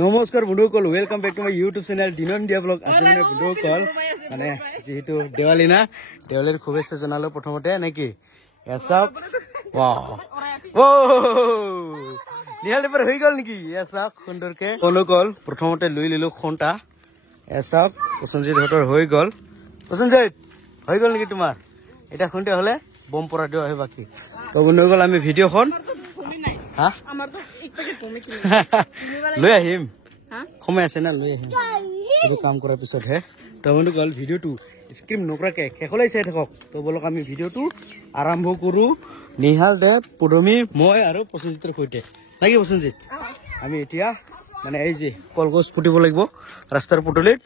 নমস্কাৰ বন্ধুসকল, welcome back to my YouTube channel দিনন দিয়া ব্লগ। আজি মানে বন্ধুসকল মানে যেহেতু দেৱালী না, দেৱালীৰ শুভেচ্ছা জনালো প্ৰথমতে নেকি। চাওক নিহাল পেপাৰ হৈ গ'ল নেকি। চাওক সুন্দৰকে বন্ধুসকল প্ৰথমতে লৈ লিলো খন্তা। চাওক প্ৰসঞ্জিত হতৰ হৈ গ'ল। প্ৰসঞ্জিত হৈ গ'ল নেকি তোমাৰ? এটা খুন্তে হলে বম পৰা দিও আহে বাকি। তো বন্ধুসকল আমি ভিডিঅ'খন লৈ আহিম, সময় আছে না, লৈ আহিম এইটো কাম কৰাৰ পিছতহে। তো বন্ধুসকল ভিডিঅ'টো স্ক্ৰীম নকৰাকে শেষলৈ চাই থাকক। তো বলক আমি ভিডিঅ'টো আৰম্ভ কৰো। নিহাল দেৱ, পুদমি, মই আৰু প্ৰসঞ্জিতৰ সৈতে নাকি প্ৰসঞ্জিত। আমি এতিয়া মানে এই যে কলগছ পুতিব লাগিব ৰাস্তাৰ পদূলিত।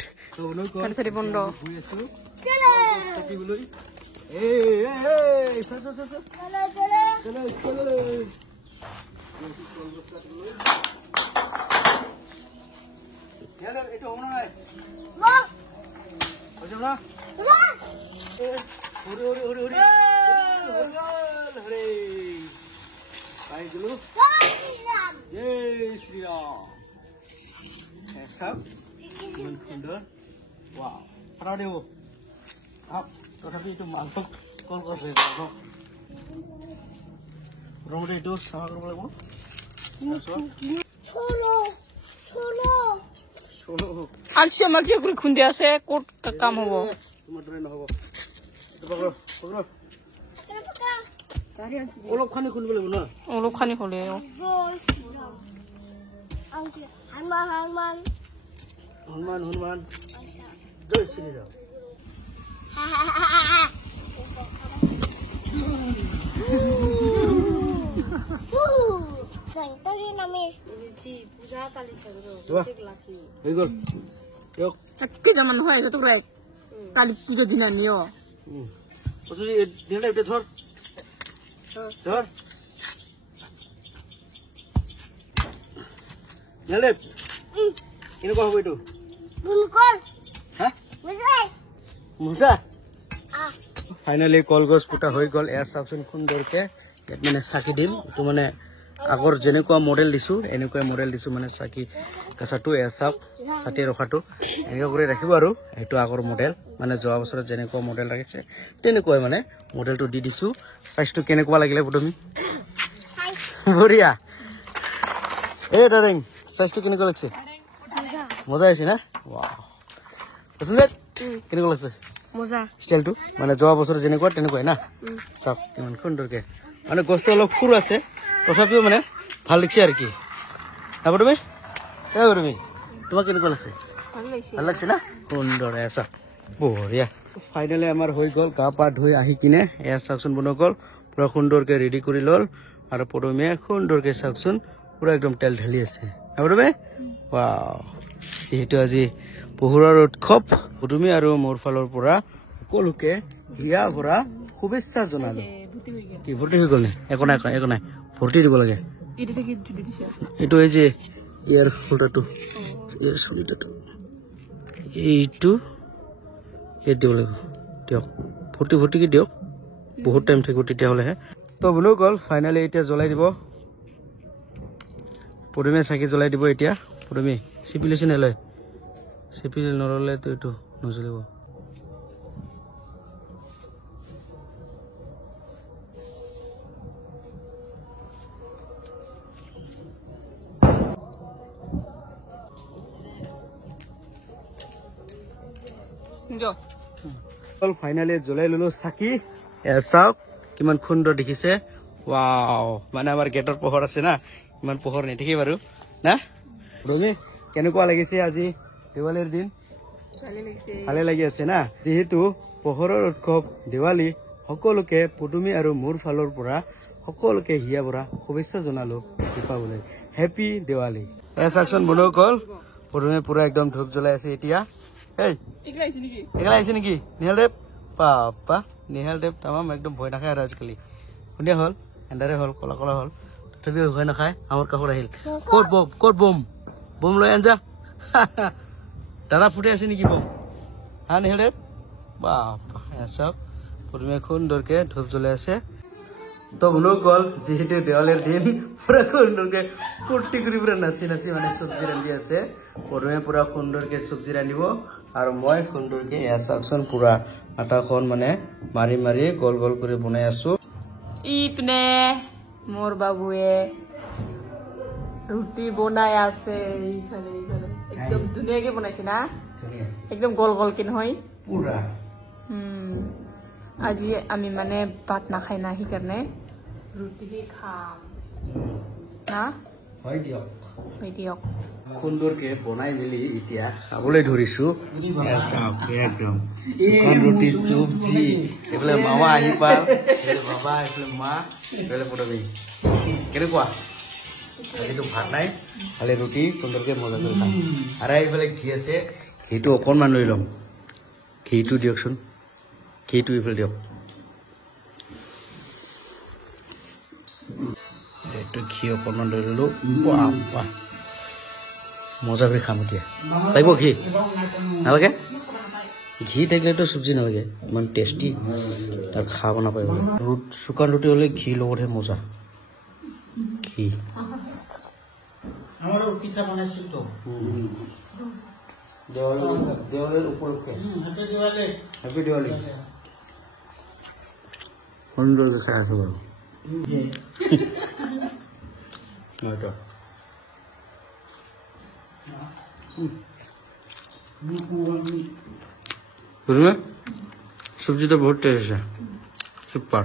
তথাপি এইটো মালক কলগছ হৈ যাব প্ৰথমতে এইটো চাফা কৰিব লাগিব। আলসিয়া মালসিয়া করে খুঁজে আছে কোট কাম হবো তোমার দরে নহব। অলপ খানি খুলিব লাগিব না, অলপ খানি হলে হনুমান হনুমান জয় শ্রীরাম। জামান হয় তোরা কালী পুজো দিন নিও ধর ধর কেনেকুৱা হব এইটো মজা। ফাইনেলি কলগছ পুতা হৈ গ'ল। এয়া চাওকচোন সুন্দৰকে ইয়াত মানে চাকি দিম। এইটো মানে আগৰ যেনেকুৱা মডেল দিছো এনেকুৱা মডেল দিছো, মানে চাকি কাছাটো এয়া চাওক ছাতি ৰখাটো এনেকুৱা কৰি ৰাখিব। আৰু সেইটো আগৰ মডেল, মানে যোৱা বছৰত যেনেকুৱা মডেল ৰাখিছে তেনেকুৱাই মানে মডেলটো দি দিছো। চাইজটো কেনেকুৱা লাগিলে তুমি? বঢ়িয়া। এই দাৰিং চাইজটো কেনেকুৱা লাগিছে? মজা আহিছে না? কেনেকুৱা লাগিছে ষ্টাইলটো? মানে যোৱা বছৰ যেনেকুৱা তেনেকুৱাই না। চাওক কিমান সুন্দৰকে, মানে গছটো অলপ সৰু আছে তথাপিও মানে ভাল লাগিছে আৰু কি। তুমি তুমি তোমাক কেনেকুৱা লাগিছে? ভাল লাগছে না? সুন্দৰ চাওক বঢ়িয়া। ফাইনেলি আমাৰ হৈ গ'ল গা পা ধুই আহি কিনে এয়া চাওকচোন বন্ধুসকল পুৰা সুন্দৰকে ৰেডি কৰি ল'ল। আৰু পদুমীয়ে সুন্দৰকে চাওকচোন পুৰা একদম তেল ঢালি আছে। পদুমী যিহেতু আজি পোহৰৰ উৎসৱ, পদুমী আৰু মোৰ ফালৰ পৰা সকলোকে হিয়া ভৰা শুভেচ্ছা জনালো। কি ভৰ্তি হৈ গ'ল নে? একো নাই একো নাই, ভৰ্তি দিব লাগে। এইটো এই যে ইয়াৰ ফল্টাৰটো এইটো ইয়াত দিব লাগিব। দিয়ক ভৰ্তি ভৰ্তিকে দিয়ক, বহুত টাইম থাকিব তেতিয়াহ'লেহে। তো বন্ধুসকল ফাইনেলি এতিয়া জ্বলাই দিব। পদুমীয়ে চাকি জ্বলাই দিব এতিয়া। পদুমী চিপি লৈছে নলয়? চিপি নল'লেতো এইটো নজ্বলিব। ফাইনেলি জ্বলাই ললো চাকি। চাওক কিমান সুন্দৰ দেখিছে। মানে আমাৰ গেটৰ পোহৰ আছে না, ইমান পোহৰ নেদেখি বাৰু না। ৰমি কেনেকুৱা লাগিছে আজি দেৱালীৰ দিন? ভালে লাগি আছে না। যিহেতু পোহৰৰ উৎসৱ দেৱালী, সকলোকে পদুমী আৰু মোৰ ফালৰ পৰা সকলোকে হিয়া ভৰা শুভেচ্ছা জনালো দীপাৱলী। হেপী দেৱালী। চাওকচোন বন্ধুসকল পদুমীয়ে পুৰা একদম ধূপ জ্বলাই আছে এতিয়া। আহিছে নেকি নিহাল দেৱ? পাপা নিহাল দেৱ তামাম একদম ভয় নাখায় আৰু আজিকালি। শুনিয়া হল এন্ধাৰে হল কলা কলা হল তথাপিও ভয় নাখায়। আমাৰ কাষত আহিল। ক'ত বম ক'ত বম? বম লৈ আনজা। দাদা ফুটে আছে নেকি বম? হা নিহাল দেৱ? বাপা চাওক পদুমীয়ে সুন্দৰকে ধূপ জ্বলাই আছে। তো মনো গল যেহেতু দেওয়ালের দিন পুরা সুন্দরকে কুর্তি করে পুরা নাচি নাচি মানে সবজি রান্ধি আছে পরমে পুরা সুন্দরকে সবজি রান্ধিব আৰু মই সুন্দৰকে এয়া চাকচোন পুৰা আটাখন মানে মাৰি মাৰি গোল গোল কৰি বনাই আছো ইপনে মোর বাবুয়ে রুটি বনাই আছে এইখানে এইখানে একদম ধুনীয়াকে বনাইছে না একদম গোল গোল কে নহয় পুৰা আজি আমি মানে ভাত নাখাই না সেইকাৰণে ৰুটি খাম না হয় দিয়ক হৈ দিয়ক সুন্দৰকে বনাই মেলি এতিয়া খাবলৈ ধৰিছো একদম শুকান ৰুটি চব্জি এইফালে মামা আহি পাল এইফালে বাবা এইফালে মা এইফালে পদবী কেনেকুৱা আজিতো ভাত নাই খালি ৰুটি সুন্দৰকে মজা কৰি খাম আৰু এইফালে ঘি আছে ঘিটো অকণমান লৈ ল'ম ঘিটো দিয়কচোন ঘিটো এইফালে দিয়ক এইটো ঘি অকণমান লৈ ল'লো বাহ মজা কৰি খাম এতিয়া লাগিব ঘি নালাগে ঘি থাকিলেতো চব্জি নালাগে ইমান টেষ্টি তাৰ খাব নাপায় শুকান ৰুটি হ'লে ঘি লগতহে মজা ঘি আমাৰ পিঠা বানাইছিল তো দেৱালীৰ উপলক্ষে হাতে দেওয়ালে হেপী দেৱালী সুন্দৰকৈ খাই আছো বাৰু হয়তো বুঝলে সবজিটা বহুত টেস্ট আছে সুপাৰ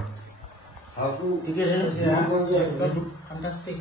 ফ্যান্টাস্টিক